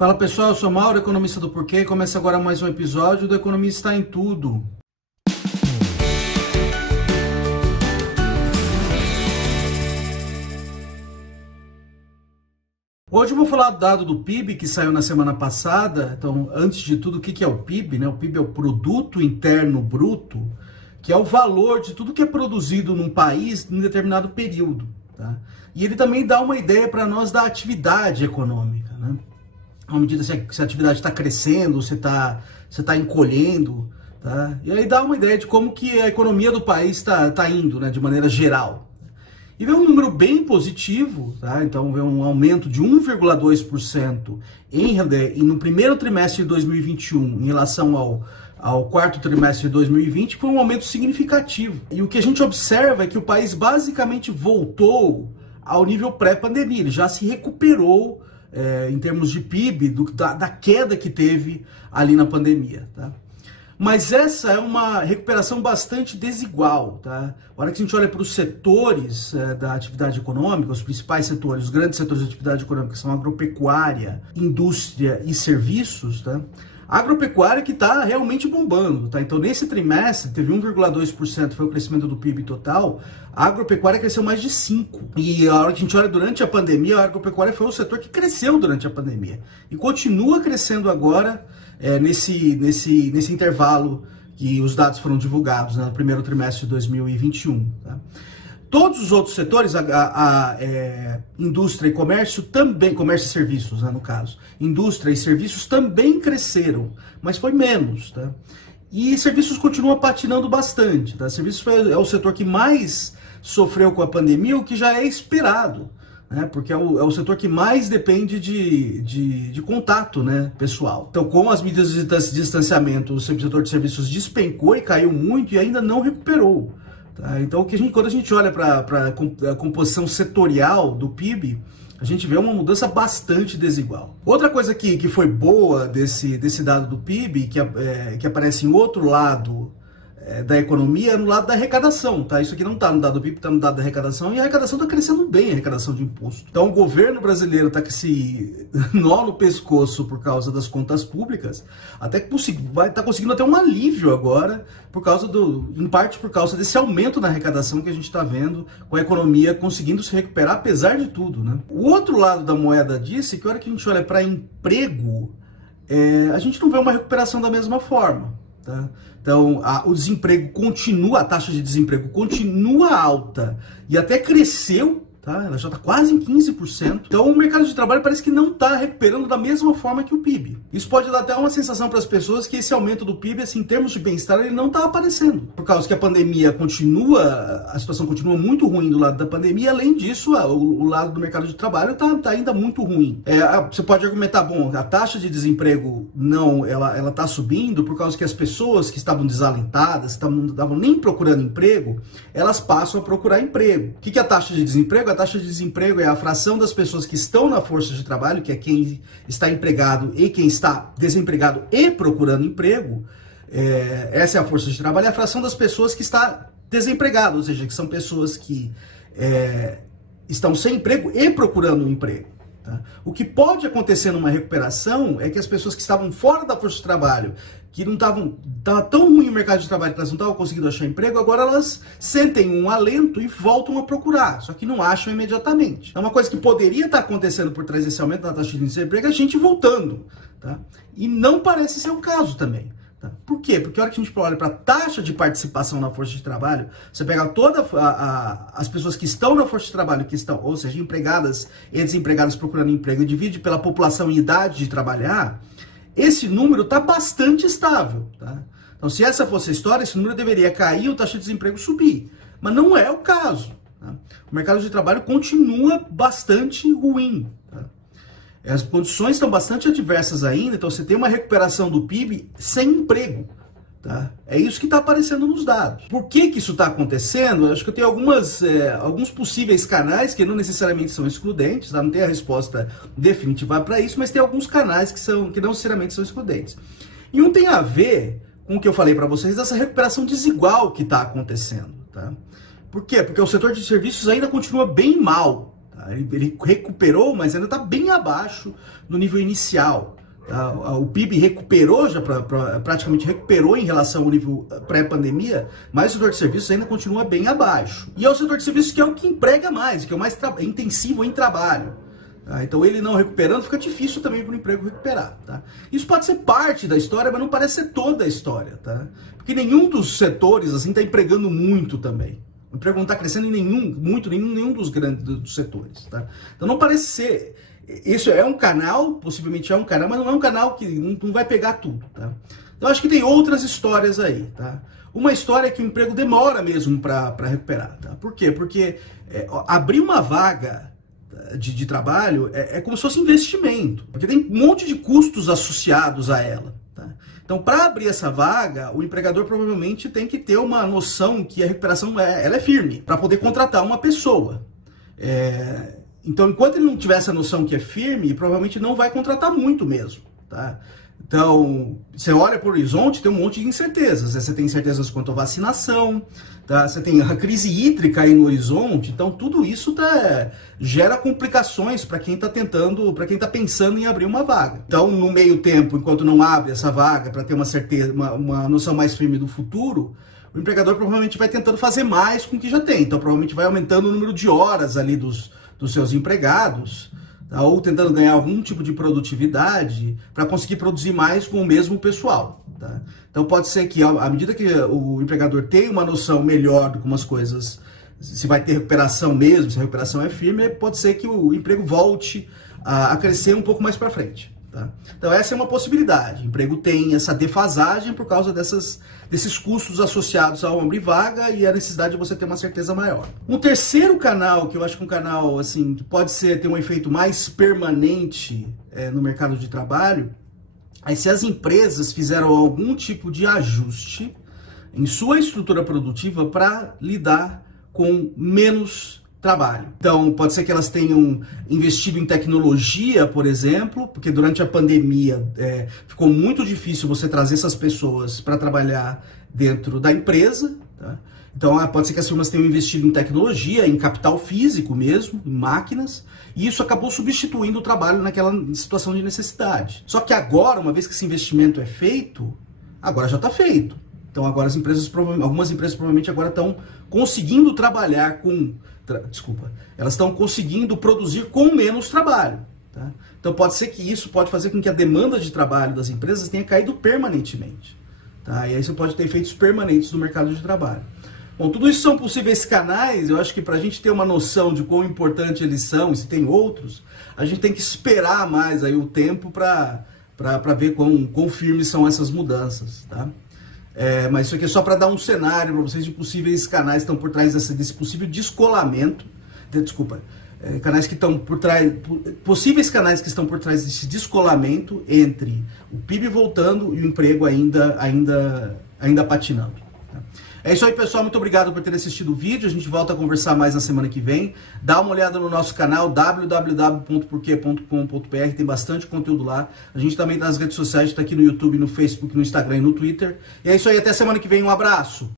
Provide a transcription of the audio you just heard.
Fala pessoal, eu sou Mauro, economista do Porquê, e começa agora mais um episódio do Economista em Tudo. Hoje eu vou falar do dado do PIB que saiu na semana passada. Então, antes de tudo, o que é o PIB? Né? O PIB é o Produto Interno Bruto, que é o valor de tudo que é produzido num país em determinado período. Tá? E ele também dá uma ideia para nós da atividade econômica, né? À medida se a atividade está crescendo, se está encolhendo, tá? E aí dá uma ideia de como que a economia do país está indo, né, de maneira geral. E vê um número bem positivo, tá? Então vê um aumento de 1,2% no primeiro trimestre de 2021 em relação ao quarto trimestre de 2020, foi um aumento significativo. E o que a gente observa é que o país basicamente voltou ao nível pré-pandemia, ele já se recuperou em termos de PIB, da queda que teve ali na pandemia, tá? Mas essa é uma recuperação bastante desigual, tá? A hora que a gente olha para os setores da atividade econômica, os principais setores, os grandes setores de atividade econômica são agropecuária, indústria e serviços, tá? A agropecuária que está realmente bombando, tá? Então, nesse trimestre, teve 1,2%, foi o crescimento do PIB total, a agropecuária cresceu mais de 5%. E a hora que a gente olha durante a pandemia, a agropecuária foi o setor que cresceu durante a pandemia. E continua crescendo agora, nesse intervalo que os dados foram divulgados, né, no primeiro trimestre de 2021. Tá? Todos os outros setores, indústria e comércio também, comércio e serviços, né, no caso, indústria e serviços também cresceram, mas foi menos, tá? E serviços continua patinando bastante, tá? Serviços é o setor que mais sofreu com a pandemia, o que já é esperado, né? Porque é o setor que mais depende de contato, né, pessoal. Então, com as medidas de distanciamento, o setor de serviços despencou e caiu muito e ainda não recuperou. Então, quando a gente olha para a composição setorial do PIB, a gente vê uma mudança bastante desigual. Outra coisa que foi boa desse dado do PIB, que aparece em outro lado da economia, é no lado da arrecadação, tá? Isso aqui não está no dado do PIB, está no dado da arrecadação, e a arrecadação está crescendo bem, a arrecadação de imposto. Então o governo brasileiro está com esse nó no pescoço por causa das contas públicas, até que vai estar conseguindo até um alívio agora, em parte por causa desse aumento na arrecadação que a gente está vendo, com a economia conseguindo se recuperar apesar de tudo, né? O outro lado da moeda disso é que a hora que a gente olha para emprego, a gente não vê uma recuperação da mesma forma. Tá? Então, o desemprego continua, a taxa de desemprego continua alta e até cresceu, tá? Ela já está quase em 15%. Então, o mercado de trabalho parece que não está recuperando da mesma forma que o PIB. Isso pode dar até uma sensação para as pessoas que esse aumento do PIB, assim, em termos de bem-estar, ele não está aparecendo. Por causa que a pandemia a situação continua muito ruim do lado da pandemia, além disso, o lado do mercado de trabalho está ainda muito ruim. Você pode argumentar, bom, a taxa de desemprego ela está subindo por causa que as pessoas que estavam desalentadas, não estavam nem procurando emprego, elas passam a procurar emprego. O que é a taxa de desemprego? A taxa de desemprego é a fração das pessoas que estão na força de trabalho, que é quem está empregado e quem está desempregado e procurando emprego. Essa é a força de trabalho, é a fração das pessoas que está desempregado, ou seja, que são pessoas que estão sem emprego e procurando um emprego. Tá? O que pode acontecer numa recuperação é que as pessoas que estavam fora da força de trabalho, que não estava tão ruim o mercado de trabalho que elas não estavam conseguindo achar emprego, agora elas sentem um alento e voltam a procurar, só que não acham imediatamente. É uma coisa que poderia estar acontecendo por trás desse aumento na taxa de desemprego, a gente voltando, tá? E não parece ser o caso também. Tá? Por quê? Porque a hora que a gente olha para a taxa de participação na força de trabalho, você pega todas as pessoas que estão na força de trabalho, ou seja, empregadas e desempregadas procurando emprego, e divide pela população em idade de trabalhar, esse número está bastante estável. Tá? Então, se essa fosse a história, esse número deveria cair e a taxa de desemprego subir. Mas não é o caso. Tá? O mercado de trabalho continua bastante ruim. Tá? As condições estão bastante adversas ainda, então você tem uma recuperação do PIB sem emprego. Tá? É isso que está aparecendo nos dados. Por que isso está acontecendo? Eu acho que eu tenho alguns possíveis canais que não necessariamente são excludentes, tá? Não tem a resposta definitiva para isso, mas tem alguns canais que não necessariamente são excludentes. E um tem a ver com o que eu falei para vocês, dessa recuperação desigual que está acontecendo. Tá? Por quê? Porque o setor de serviços ainda continua bem mal. Tá? Ele recuperou, mas ainda está bem abaixo do nível inicial. O PIB recuperou, praticamente recuperou em relação ao nível pré-pandemia, mas o setor de serviços ainda continua bem abaixo. E é o setor de serviços que é o que emprega mais, que é o mais intensivo em trabalho. Então ele não recuperando, fica difícil também para o emprego recuperar. Tá? Isso pode ser parte da história, mas não parece ser toda a história. Tá? Porque nenhum dos setores assim está empregando muito também. O emprego não está crescendo em nenhum dos grandes setores. Tá? Então não parece ser... Isso é um canal, possivelmente é um canal, mas não é um canal que não vai pegar tudo. Tá? Então acho que tem outras histórias aí. Tá? Uma história é que o emprego demora mesmo para recuperar. Tá? Por quê? Porque abrir uma vaga de trabalho é como se fosse investimento, porque tem um monte de custos associados a ela. Tá? Então, para abrir essa vaga, o empregador provavelmente tem que ter uma noção que a recuperação ela é firme, para poder contratar uma pessoa. Então, enquanto ele não tiver essa noção que é firme, provavelmente não vai contratar muito mesmo. Tá? Então, você olha para o horizonte, tem um monte de incertezas. Você tem incertezas quanto à vacinação, tá? Você tem a crise hídrica aí no horizonte. Então, tudo isso gera complicações para quem está pensando em abrir uma vaga. Então, no meio tempo, enquanto não abre essa vaga, para ter uma certeza, uma noção mais firme do futuro, o empregador provavelmente vai tentando fazer mais com o que já tem. Então, provavelmente vai aumentando o número de horas ali dos seus empregados, ou tentando ganhar algum tipo de produtividade para conseguir produzir mais com o mesmo pessoal. Tá? Então pode ser que, à medida que o empregador tem uma noção melhor de como as coisas, se vai ter recuperação mesmo, se a recuperação é firme, pode ser que o emprego volte a crescer um pouco mais para frente. Tá? Então essa é uma possibilidade. O emprego tem essa defasagem por causa desses custos associados ao abrir vaga e a necessidade de você ter uma certeza maior. Um terceiro canal, que eu acho que é um canal assim, que pode ter um efeito mais permanente no mercado de trabalho, é se as empresas fizeram algum tipo de ajuste em sua estrutura produtiva para lidar com menos trabalho. Então, pode ser que elas tenham investido em tecnologia, por exemplo, porque durante a pandemia ficou muito difícil você trazer essas pessoas para trabalhar dentro da empresa. Tá? Então, pode ser que as firmas tenham investido em tecnologia, em capital físico mesmo, em máquinas, e isso acabou substituindo o trabalho naquela situação de necessidade. Só que agora, uma vez que esse investimento é feito, agora já está feito. Então, agora algumas empresas provavelmente agora estão conseguindo trabalhar com... elas estão conseguindo produzir com menos trabalho. Tá? Então pode ser que isso pode fazer com que a demanda de trabalho das empresas tenha caído permanentemente. Tá? E aí você pode ter efeitos permanentes no mercado de trabalho. Bom, tudo isso são possíveis canais. Eu acho que para a gente ter uma noção de quão importante eles são, e se tem outros, a gente tem que esperar mais aí o tempo para ver quão firmes são essas mudanças. Tá? Mas isso aqui é só para dar um cenário para vocês de possíveis canais que estão por trás desse possível descolamento. Canais que estão por trás, possíveis canais que estão por trás desse descolamento entre o PIB voltando e o emprego ainda patinando. Tá? É isso aí, pessoal. Muito obrigado por ter assistido o vídeo. A gente volta a conversar mais na semana que vem. Dá uma olhada no nosso canal www.porquê.com.br. Tem bastante conteúdo lá. A gente também tá nas redes sociais, está aqui no YouTube, no Facebook, no Instagram e no Twitter. E é isso aí. Até semana que vem. Um abraço.